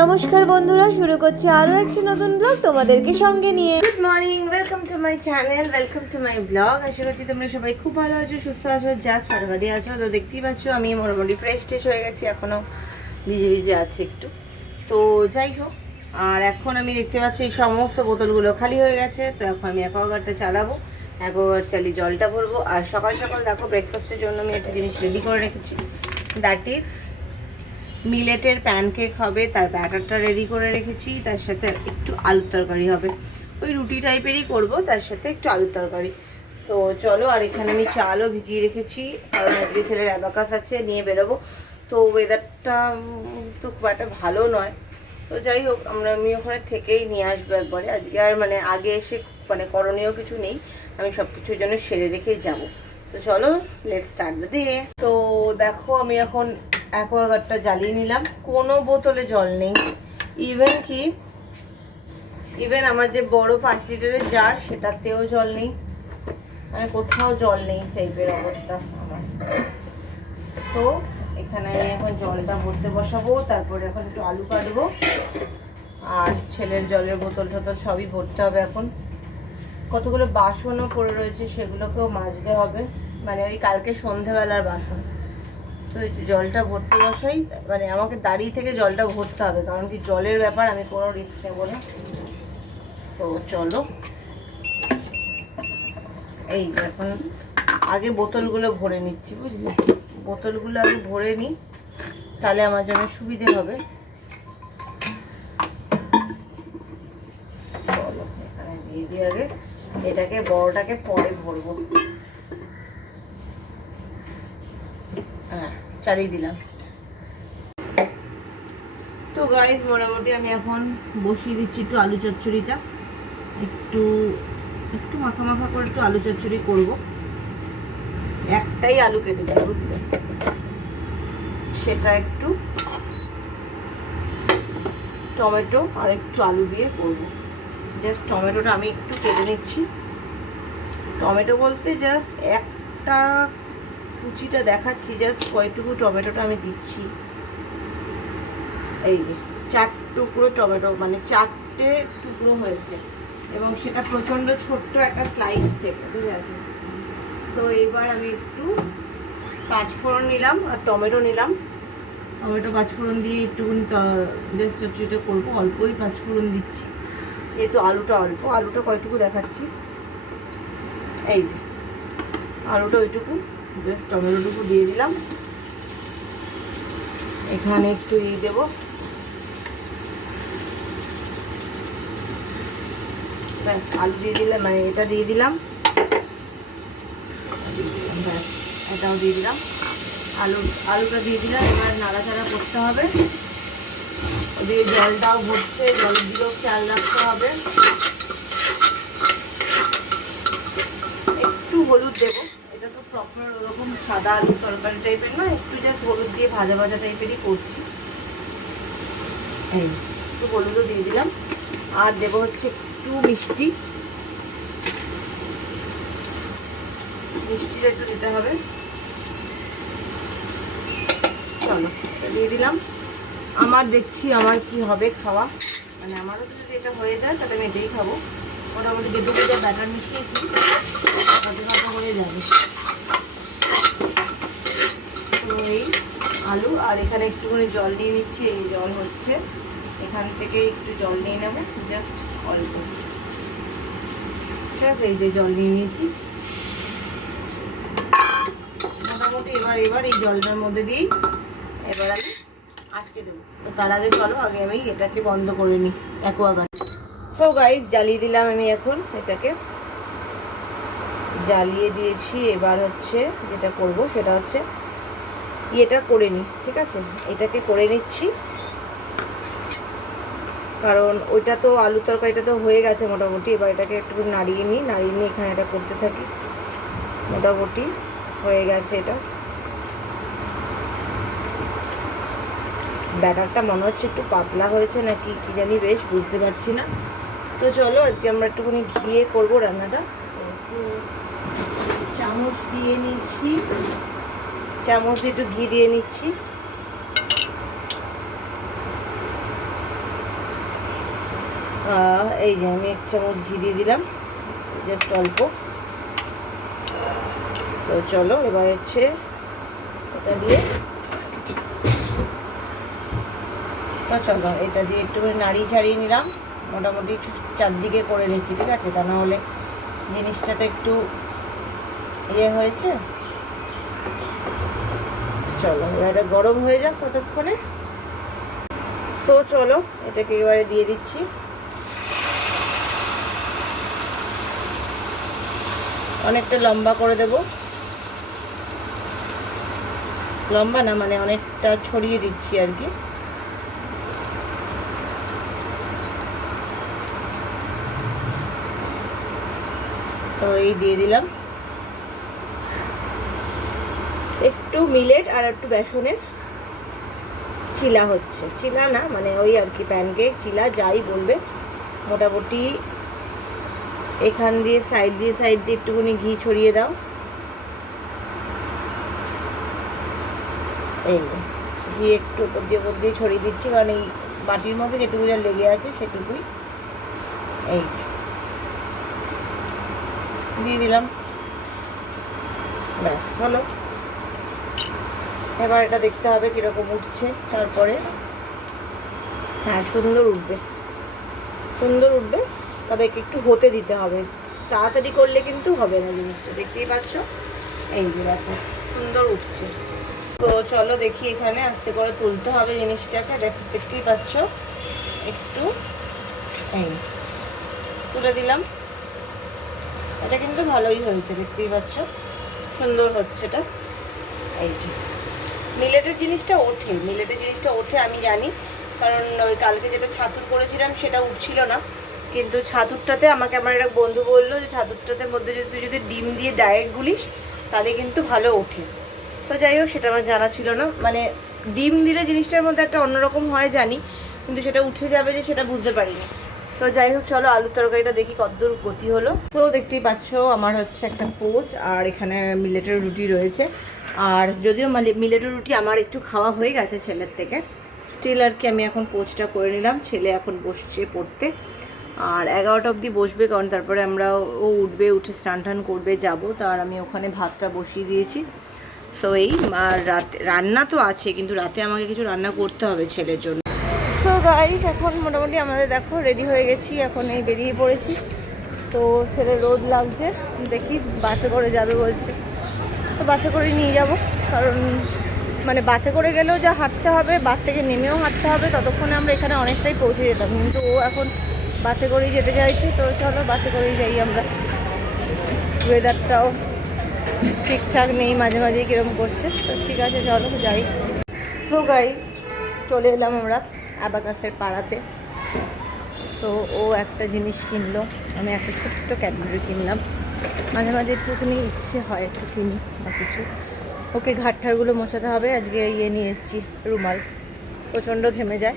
নমস্কার বন্ধুরা, শুরু করছি আরও একটি নতুন ব্লগ তোমাদেরকে সঙ্গে নিয়ে। Good morning, welcome to my channel, welcome to my blog. আশা করছি তোমরা সবাই খুব ভালো আছো, সুস্থ আছো, জাস্ট ফাটাফাটি আছো। তো দেখতেই পাচ্ছ আমি মোটামুটি ফ্রেশ ট্রেশ হয়ে গেছি, এখনও ভিজে ভিজে আছে একটু। তো যাই হোক, আর এখন আমি দেখতে পাচ্ছি এই সমস্ত বোতলগুলো খালি হয়ে গেছে। তো এখন আমি অ্যাকোয়াগার্ডটা চালাবো, অ্যাকোয়াগার্ড চালিয়ে জলটা ভরবো। আর সকাল সকাল দেখো ব্রেকফাস্টের জন্য আমি একটা জিনিস রেডি করে রেখেছি, দ্যাট ইজ মিলেটের প্যানকেক হবে। তার ব্যাটারটা রেডি করে রেখেছি, তার সাথে একটু আলুর তরকারি হবে। ওই রুটি টাইপেরই করব, তার সাথে একটু আলুর তরকারি। তো চলো, আর এখানে আমি চালও ভিজিয়ে রেখেছি, কারণ আজকে ছেলের অ্যাবাকাস আছে, নিয়ে বেরোবো। তো ওয়েদারটা তো খুব একটা ভালো নয়। তো যাই হোক, আমি ওখানে থেকেই নিয়ে আসবো একবারে। আজকে আর আগে এসে করণীয় কিছু নেই, আমি সব কিছুর জন্য সেরে রেখেই যাব। তো চলো, লেটস স্টার্ট দ্য ডে। তো দেখো, আমি এখন অ্যাকোয়াগার্ডটা জ্বালিয়ে নিলাম। কোনো বোতলে জল নেই, ইভেন আমার যে বড় 5 লিটারের জার, সেটাতেও জল নেই, কোথাও জল নেই টাইপের অবস্থা আমার। তো এখানে আমি এখন জলটা ভরতে বসাবো, তারপরে এখন একটু আলু কাটবো, আর ছেলের জলের বোতল টোতল সবই ভরতে হবে। এখন কতগুলো বাসনও পড়ে রয়েছে, সেগুলোকেও মাজতে হবে, ওই কালকে সন্ধেবেলার বাসন। তো জলটা ভরতে বসাই, আমাকে দাঁড়িয়ে থেকে জলটা ভরতে হবে, কারণ কি জলের ব্যাপার, আমি কোনো রিস্ক নেবো না। তো চলো, এই এখন আগে বোতলগুলো ভরে নিচ্ছি, বুঝলি? বোতলগুলো আগে ভরে নিই, তাহলে আমার জন্য সুবিধে হবে। চলো, এখানে দিয়ে দিই আগে, এটাকে বড়টাকে পরে ভরবো। হ্যাঁ, চালিয়ে দিলাম। তো গাইস, মোটামুটি আমি এখন বসিয়ে দিচ্ছি একটু আলু চচ্চড়িটা, একটু একটু মাখা মাখা করে একটু আলু চচ্চড়ি করব। একটাই আলু কেটেছি, বুঝলে, সেটা একটু টমেটো আর একটু আলু দিয়ে করব। জাস্ট টমেটোটা আমি একটু কেটে নিচ্ছি। টমেটো বলতে জাস্ট একটা কুচিটা দেখাচ্ছি, জাস্ট কয়টুকু টমেটোটা আমি দিচ্ছি। এই যে 4 টুকরো টমেটো, 4টে টুকরো হয়েছে, এবং সেটা প্রচণ্ড ছোট্ট একটা স্লাইস থেকে, ঠিক আছে? তো এবার আমি একটু 5 ফোড়ন নিলাম আর টমেটো নিলাম। টমেটো 5 ফোড়ন দিয়ে একটুখানি জাস্ট চচ্চড়িটা করবো, অল্পই 5 ফোড়ন দিচ্ছি, যেহেতু আলুটা অল্প। আলুটা কয়টুকু দেখাচ্ছি, এই যে আলুটা ওইটুকু, জাস্ট টমেটোটুকু দিয়ে দিলাম। এখানে একটু দিয়ে দেবো, ব্যাস, আলু দিয়ে দিলাম, এটা দিয়ে দিলাম, ব্যাস, এটাও দিয়ে দিলাম। আলুটা দিয়ে দিলাম। এবার নাড়াচাড়া করতে হবে, ওদিকে জলটাও ভরছে, জলের দিকেও খেয়াল রাখতে হবে। একটু হলুদ দেবো, এটা তো প্রপার ওরকম সাদা আলু তরকারি টাইপের না, একটু জাস্ট হলুদ দিয়ে ভাজা ভাজা টাইপেরই করছি। এই একটু হলুদও দিয়ে দিলাম, আর দেবো হচ্ছে একটু মিষ্টিটা একটু দিতে হবে। চলো, দিয়ে দিলাম। আমার দেখছি আমার কি হবে খাওয়া, আমারও তো যদি এটা হয়ে যায় তাহলে আমি এটাই খাবো। মোটামুটি যেটুকু যা ব্যাটার মিশিয়েছি তাতে খাওয়া হয়ে যাবে। তো এই আলু, আর এখানে একটুখানি জল নিয়ে নিচ্ছি, এই জল হচ্ছে, এখান থেকে একটু জল নিয়ে নেবো, জাস্ট অল্প, ঠিক আছে? এই যে জল নিয়ে নিয়েছি মোটামুটি। এবার এই জলটার মধ্যে দিয়েই এবার আমি আটকে দেবো। তো তার আগে চলো, আগে আমি এটাকে বন্ধ করে নিই, অ্যাকোয়াগার্ড। সো গাইস, জ্বালিয়ে দিলাম আমি, এখন এটাকে জ্বালিয়ে দিয়েছি। এবার হচ্ছে যেটা করব সেটা হচ্ছে এটা করে নিই, ঠিক আছে? এটাকে করে নিচ্ছি, কারণ ওইটা তো আলু তরকারিটা তো হয়ে গেছে মোটামুটি। এবার এটাকে একটু নাড়িয়ে নিই, এখানে এটা করতে থাকি। মোটামুটি হয়ে গেছে এটা। ব্যাটারটা মনে হচ্ছে একটু পাতলা হয়েছে নাকি কি জানি, বেশ বুঝতে পারছি না। তো চলো, আজকে আমরা একটুখানি ঘিয়ে করবো রান্নাটা। একটু চামচ দিয়ে নিচ্ছি, চামচ দিয়ে একটু ঘি দিয়ে নিচ্ছি। এই যে আমি 1 চামচ ঘি দিয়ে দিলাম, জাস্ট অল্প। তো চলো এবার হচ্ছে এটা দিয়ে, তো চলো এটা দিয়ে একটু নাড়িয়ে ছাড়িয়ে নিলাম, মোটামুটি চারদিকে করে নিচ্ছি, ঠিক আছে? তা না হলে জিনিসটা তো একটু ইয়ে হয়েছে। চলো এবার এটা গরম হয়ে যাক ততক্ষণে। সো চলো এটাকে এবারে দিয়ে দিচ্ছি। অনেকটা লম্বা করে দেব, লম্বা না মানে অনেকটা ছড়িয়ে দিচ্ছি আর কি। তো এই দিয়ে দিলাম একটু মিলেট আর একটু বেসনের চিলা হচ্ছে, চিলা না মানে ওই আর কি প্যানকেক চিলা যাই বলবে। মোটামুটি এখান দিয়ে সাইড দিয়ে একটুখানি ঘি ছড়িয়ে দাও। এই ঘি একটু উপর দিয়ে ছড়িয়ে দিচ্ছি, কারণ এই বাটির মধ্যে যেটুকু যা লেগে আছে সেটুকুই। এই দিয়ে দিলাম, ব্যাস হলো। এবার এটা দেখতে হবে কীরকম উঠছে, তারপরে হ্যাঁ সুন্দর উঠবে, সুন্দর উঠবে, তবে একটু হতে দিতে হবে, তাড়াতাড়ি করলে কিন্তু হবে না জিনিসটা। দেখতেই পাচ্ছ এই যে দেখো সুন্দর উঠছে। তো চলো দেখি, এখানে আস্তে করে তুলতে হবে জিনিসটাকে, দেখতেই পাচ্ছ একটু এই তুলে দিলাম। এটা কিন্তু ভালোই হয়েছে, দেখতেই পাচ্ছ সুন্দর হচ্ছে এটা। এই যে মিলেটের জিনিসটা ওঠে আমি জানি, কারণ ওই কালকে যেটা ছাতুর করেছিলাম সেটা উঠছিল না, কিন্তু ছাতুরটাতে আমাকে আমার একটা বন্ধু বললো যে ছাতুরটাতে মধ্যে যদি তুই যদি ডিম দিয়ে ডাইরেক্ট গুলিস তাহলে কিন্তু ভালো ওঠে। সো যাই হোক সেটা আমার জানা ছিল না, মানে ডিম দিলে জিনিসটার মধ্যে একটা অন্যরকম হয় জানি, কিন্তু সেটা উঠে যাবে যে সেটা বুঝতে পারিনি। তো যাই হোক চলো আলুর তরকারিটা দেখি কতদূর গতি হলো। তো দেখতেই পাচ্ছ আমার হচ্ছে একটা পোচ, আর এখানে মিলেটের রুটি রয়েছে। আর যদিও মিলেটের রুটি আমার একটু খাওয়া হয়ে গেছে ছেলের থেকে, স্টিল আর কি আমি এখন পোচটা করে নিলাম। ছেলে এখন বসছে পড়তে, আর 11টা অবধি বসবে, কারণ তারপরে ও উঠবে, উঠে স্নান টান করবে, যাবো। তার আমি ওখানে ভাতটা বসিয়ে দিয়েছি। সো এই আর রাতে রান্না তো আছে, কিন্তু রাতে আমাকে কিছু রান্না করতে হবে ছেলের জন্য। তো গাইস এখন মোটামুটি আমাদের দেখো রেডি হয়ে গেছি, এখন এই বেরিয়ে পড়েছি। তো ছেলে রোদ লাগছে, দেখি বাসে করে যাবে বলছে, তো বাসে করে নিয়ে যাব। কারণ মানে বাসে করে গেলেও যা হাঁটতে হবে, বাস থেকে নেমেও হাঁটতে হবে, ততক্ষণে আমরা এখানে অনেকটাই পৌঁছে যেতাম, কিন্তু ও এখন বাসে করেই যেতে চাইছে। তো চলো বাসে করেই যাই আমরা। ওয়েদারটাও ঠিকঠাক নেই, মাঝে মাঝেই কীরকম করছে, তো ঠিক আছে চলো যাই। সো গাইস চলে এলাম আমরা অ্যাবাকাসের পাড়াতে। সো ও একটা জিনিস কিনলো, আমি একটা ছোট্ট ক্যাডবেরি কিনলাম। মাঝে মাঝে একটুখানি ইচ্ছে হয় একটু কিনি বা কিছু। ওকে ঘাটঠারগুলো মোছাতে হবে, আজকে ইয়ে নিয়ে এসেছি রুমাল, প্রচণ্ড ঘেমে যায়।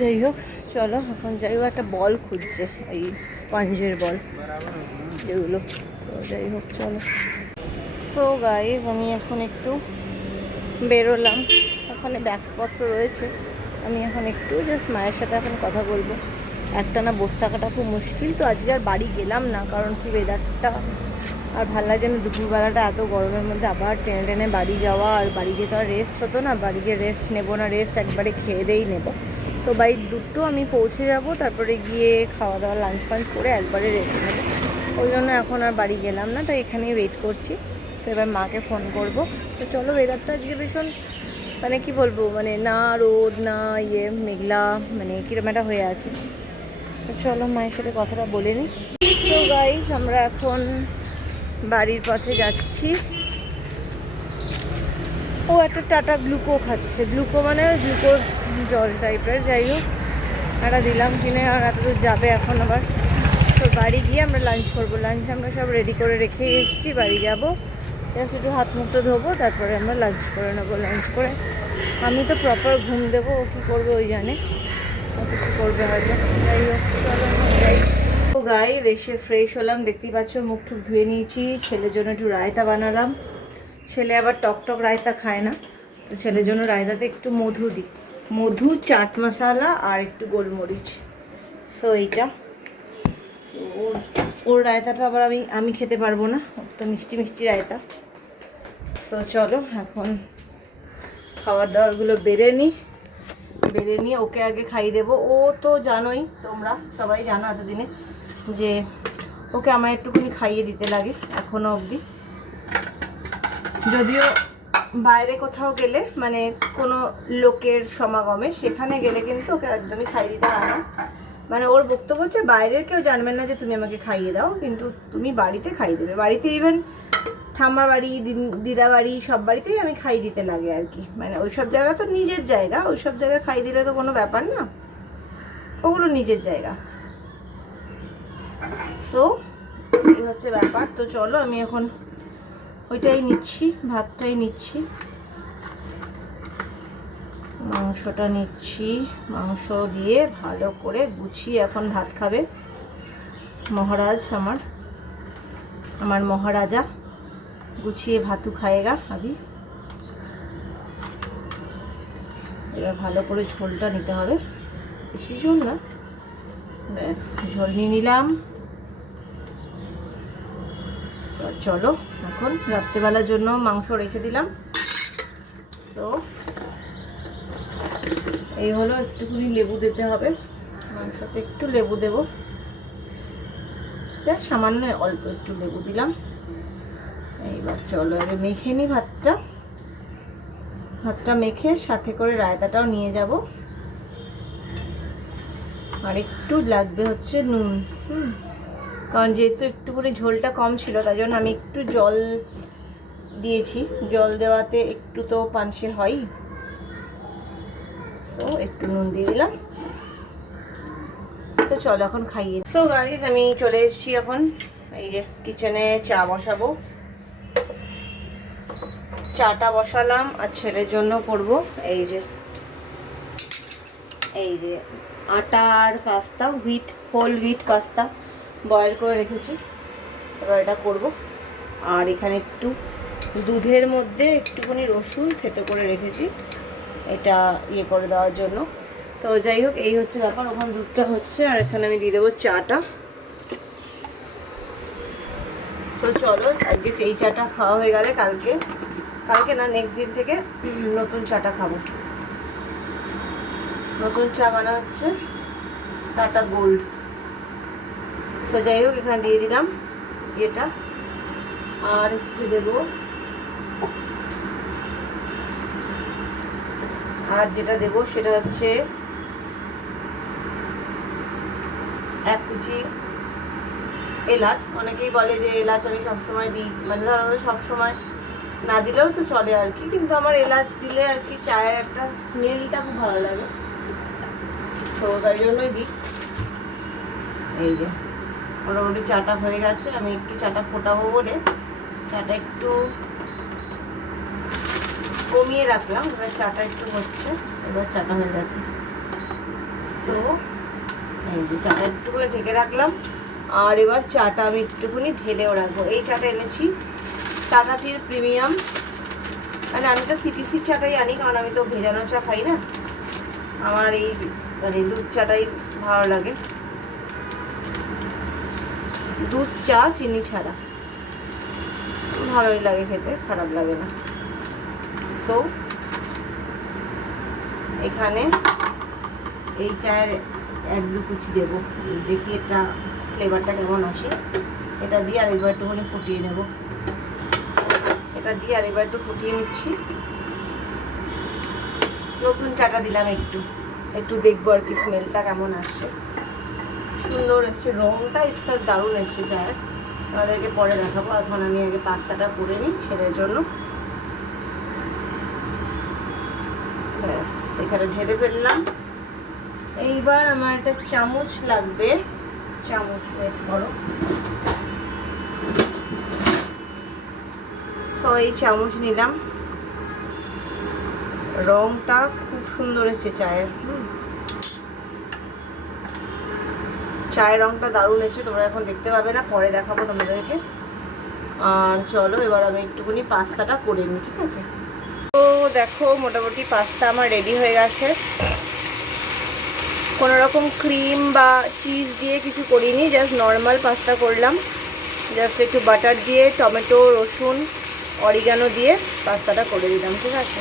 যাই হোক চলো এখন যাই হোক, একটা বল খুঁজছে, এই স্পঞ্জের বল যেগুলো। তো যাই হোক চলো। সো গাইস আমি এখন একটু বেরোলাম, ওখানে ব্যাগপত্র রয়েছে, আমি এখন একটু জাস্ট মায়ের সাথে এখন কথা বলবো। একটা না বসে থাকাটা খুব মুশকিল, তো আজকে আর বাড়ি গেলাম না, কারণ কি ওয়েদারটা আর ভালো লাগে না। দুপুরবেলাটা এত গরমের মধ্যে আবার টেনে টেনে বাড়ি যাওয়া, আর বাড়ি গিয়ে তো আর রেস্ট হতো না, বাড়ি গিয়ে রেস্ট নেবো না, রেস্ট একবারে খেয়ে দেই নেবো। তো বাই 2টো আমি পৌঁছে যাব, তারপরে গিয়ে খাওয়া দাওয়া লাঞ্চ ফাঞ্চ করে একবারে রেস্ট নেবো। ওই জন্য এখন আর বাড়ি গেলাম না, তো এখানেই ওয়েট করছি। তো এবার মাকে ফোন করব। তো চলো ওয়েদারটা আজকে ভীষণ মানে কি বলবো, মানে না রোদ না ইয়ে মেঘলা, মানে কিরকম একটা হয়ে আছে। তো চলো মায়ের সাথে কথাটা বলে নিই। তো গাইস আমরা এখন বাড়ির পথে যাচ্ছি। ও একটা টাটা গ্লুকো খাচ্ছে, গ্লুকো মানে গ্লুকোজ জল টাইপের। যাই হোক একটা দিলাম কিনে, আর এত দূর যাবে এখন আবার। তো বাড়ি গিয়ে আমরা লাঞ্চ করবো। লাঞ্চ আমরা সব রেডি করে রেখে এসেছি, বাড়ি যাবো, জাস্ট একটু হাত মুখটা ধোবো, তারপরে আমরা লাঞ্চ করে নেবো। লাঞ্চ করে আমি তো প্রপার ঘুম দেবো, ও কী করবে ওই জানে, ও কিছু করবে হয়তো। যাই হোক চলো যাই। তো গাইস এসে ফ্রেশ হলাম, দেখতেই পাচ্ছ মুখ টুক ধুয়ে নিয়েছি। ছেলের জন্য একটু রায়তা বানালাম, ছেলে আবার টক টক রায়তা খায় না, তো ছেলের জন্য রায়তাতে একটু মধু দিই, মধু, চাট মশলা আর একটু গোলমরিচ। সো এইটা ওর রায়তাটা আবার আমি খেতে পারবো না, তো মিষ্টি মিষ্টি রায়তা। সো চলো এখন খাবার দাবারগুলো বেড়ে নিয়ে ওকে আগে খাইয়ে দেবো। ও তো জানোই, তোমরা সবাই জানো এতদিনে যে ওকে আমার একটুখানি খাইয়ে দিতে লাগে এখনো অবধি। যদিও বাইরে কোথাও গেলে মানে কোনো লোকের সমাগমে সেখানে গেলে কিন্তু ওকে একদমই খাইয়ে দিতে হয় না। মানে ওর বক্তব্য হচ্ছে বাইরের কেউ জানবেন না যে তুমি আমাকে খাইয়ে দাও, কিন্তু তুমি বাড়িতে খাইয়ে দেবে। বাড়িতে ইভেন ঠাম্মার বাড়ি, দিদা বাড়ি, সব বাড়িতেই আমি খাইয়ে দিতে লাগে আর কি। মানে ওই সব জায়গা তো নিজের জায়গা, ওই সব জায়গায় খাইয়ে দিলে তো কোনো ব্যাপার না, ওগুলো নিজের জায়গা। সো এই হচ্ছে ব্যাপার। তো চলো আমি এখন ওইটাই নিচ্ছি, ভাতটাই নিচ্ছি, মাংসটা নিচ্ছি। মাংস দিয়ে ভালো করে গুছিয়ে এখন ভাত খাবে মহারাজ, আমার মহারাজা গুছিয়ে ভাতু খায়েগা আবি। এবার ভালো করে ঝোলটা নিতে হবে, বেশি ঝোল না, ব্যাস ঝোল নিয়ে নিলাম। চলো এখন রাত্রেবেলার জন্য মাংস রেখে দিলাম। তো এই হলো, একটুখানি লেবু দিতে হবে মাংসতে, একটু লেবু দেবো, ব্যাস সামান্য অল্প একটু লেবু দিলাম। এইবার চলো আগে মেখে নিই ভাতটা মেখে সাথে করে রায়তাটাও নিয়ে যাব। আর একটু লাগবে হচ্ছে নুন, কারণ যেহেতু একটু করে ঝোলটা কম ছিল তাই জন্য আমি একটু জল দিয়েছি। জল দেওয়াতে একটু তো পানসে হয়, তো একটু নুন দিয়ে দিলাম। তো চলো এখন খাইয়ে। সো গাইস আমি চলে এসেছি এখন এই যে কিচেনে, চা বসাবো। চাটা বসালাম আর ছেলের জন্য করব এই যে আটা আর pasta, whole wheat pasta boil করে রেখেছি, এবার এটা করব। আর এখানে একটু দুধের মধ্যে একটুখানি রসুন থেতো করে রেখেছি, এটা ইয়ে করে দেওয়ার জন্য। তো যাই হোক, এই হচ্ছে ব্যাপার। ওখানে দুধটা হচ্ছে আর এখানে আমি দিয়ে দেবো চাটা। তো চলো আজকে এই চাটা খাওয়া হয়ে গেলে কালকে না, নেক্সট দিন থেকে নতুন চাটা খাবো। নতুন চা বানা হচ্ছে টাটা গোল্ড। সো যাই হোক, এখানে দিয়ে দিলাম এটা। আর হচ্ছে দেবো, আর যেটা দেবো সেটা হচ্ছে এক কুচি এলাচ। অনেকেই বলে যে এলাচ আমি সবসময় দিই, মানে ধরো সবসময় না দিলেও তো চলে আর কি, কিন্তু আমার এলাচ দিলে আর কি চায়ের একটা স্মেলটা খুব ভালো লাগে, তো তাই জন্যই দিই। এই যে মোটামুটি চাটা হয়ে গেছে, আমি একটু চাটা ফোটাবো বলে চাটা একটু কমিয়ে রাখলাম। এবার চাটা একটু হচ্ছে, এবার চাটা হয়ে গেছে। তো এই যে চাটা একটু করে ঢেকে রাখলাম, আর এবার চাটা আমি একটুখানি ঢেলেও রাখবো। এই চাটা এনেছি টাটা টির প্রিমিয়াম, মানে আমি তো সিটিসি চাটাই আনি, কারণ আমি তো ভেজানো চা খাই না, আমার এই মানে দুধ চাটাই ভালো লাগে, দুধ চা চিনি ছাড়া ভালোই লাগে খেতে, খারাপ লাগে না। সো এখানে এই চায়ের 1-2 কুচি দেবো, দেখি এটা ফ্লেভারটা কেমন আসে। এটা দিয়ে আর এবার একটুখানি ফুটিয়ে নেব, এটা দিয়ে আর এবার একটু ফুটিয়ে নিচ্ছি। নতুন চাটা দিলাম, একটু দেখবো আর কি স্মেলটা কেমন আসছে। সুন্দর এসছে, রঙটা ইটসেলফ দারুণ এসছে চায়ের, তাদেরকে পরে দেখাবো। এখন আমি আগে পাস্তাটা করে নিই ছেলের জন্য। ব্যাস এখানে ঢেলে ফেললাম। এইবার আমার একটা চামচ লাগবে, চামচ ওয়েট করো। তো এই চামচ নিলাম, রংটা খুব সুন্দর এসছে চায়ের, চায়ের রংটা দারুণ এসছে, তোমরা এখন দেখতে পাবে না, পরে দেখাবো তোমাদেরকে। আর চলো এবার আমি একটুখানি পাস্তাটা করে নিই, ঠিক আছে? তো তো দেখো মোটামুটি পাস্তা আমার রেডি হয়ে গেছে। কোনো রকম ক্রিম বা চিজ দিয়ে কিছু করিনি, জাস্ট নর্মাল পাস্তা করলাম। জাস্ট একটু বাটার দিয়ে, টমেটো, রসুন, অরিগানো দিয়ে পাস্তাটা করে দিলাম, ঠিক আছে।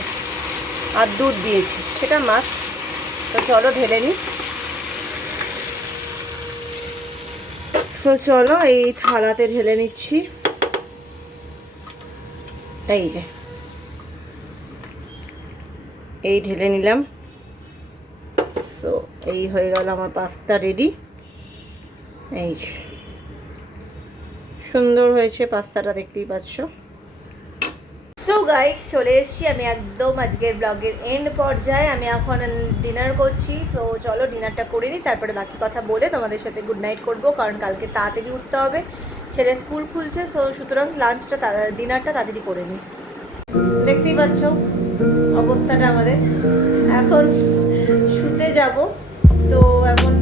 আর দুধ দিয়েছি, সেটা মাস্ট। তো চলো ঢেলে নিই। তো চলো এই থালাতে ঢেলে নিচ্ছি। এই যে এই ঢেলে নিলাম। সো এই হয়ে গেল আমার পাস্তা রেডি। এই সুন্দর হয়েছে পাস্তাটা, দেখতেই পাচ্ছ। সো গাইস, চলে এসেছি আমি একদম আজকের ব্লগের এন্ড পর্যায়ে। আমি এখন ডিনার করছি। সো চলো ডিনারটা করে নিই, তারপরে বাকি কথা বলে তোমাদের সাথে গুড নাইট করবো, কারণ কালকে তাড়াতাড়ি উঠতে হবে, ছেলে স্কুল খুলছে। সো সুতরাং ডিনারটা তাড়াতাড়ি করে নিই। দেখতেই পাচ্ছ অবস্থাটা আমাদের। এখন শুতে যাব। তো এখন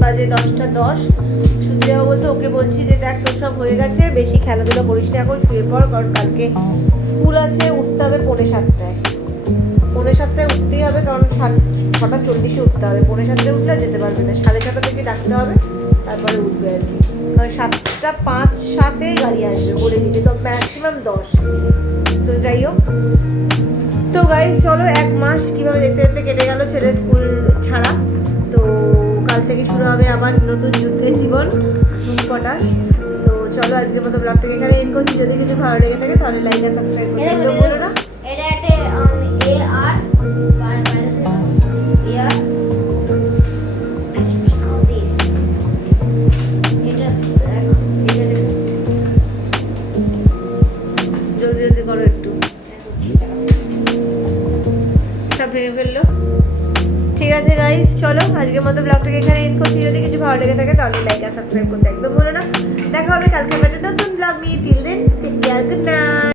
বাজে 10টা 10। শুতে যাবো বলতে ওকে বলছি যে দেখ তোর সব হয়ে গেছে, বেশি খেলাধুলা করিস না, এখন শুয়ে পড়, কারণ কালকে স্কুল আছে, উঠতে হবে 6:45। 6:45 উঠতেই হবে, কারণ 6:40 উঠতে হবে। 6:45 উঠলে যেতে পারবে না, 7:30 থেকে ডাকতে হবে, তারপরে উঠবে আর কি। কারণ 7:05-7 গাড়ি আসবে বলে দিতে, তো ম্যাক্সিমাম 10। তো যাই হোক, তো গাইস চলো 1 মাস কীভাবে দেখতে দেখতে কেটে গেল ছেলে স্কুল ছাড়া। তো কাল থেকে শুরু হবে আবার নতুন যুদ্ধের জীবন, পটাশ। তো চলো আজকের মতো ব্লগটাকে এখানে এন্ড করছি। যদি কিছু ভালো লেগে থাকে তাহলে লাইক আর সাবস্ক্রাইব করতে বলো না। এটা একটা AR জলদি জলদি করো একটু, সব ভেঙে ফেললো। ঠিক আছে গাইস, চলো আজকের মতো ব্লগটাকে এখানে এন্ড করছি। যদি কিছু ভালো লেগে থাকে তাহলে লাইক আর সাবস্ক্রাইব করতে একদম ভুলো না। দেখা হবে কালকে একটা নতুন ব্লগ নিয়ে। Till then take care, good night.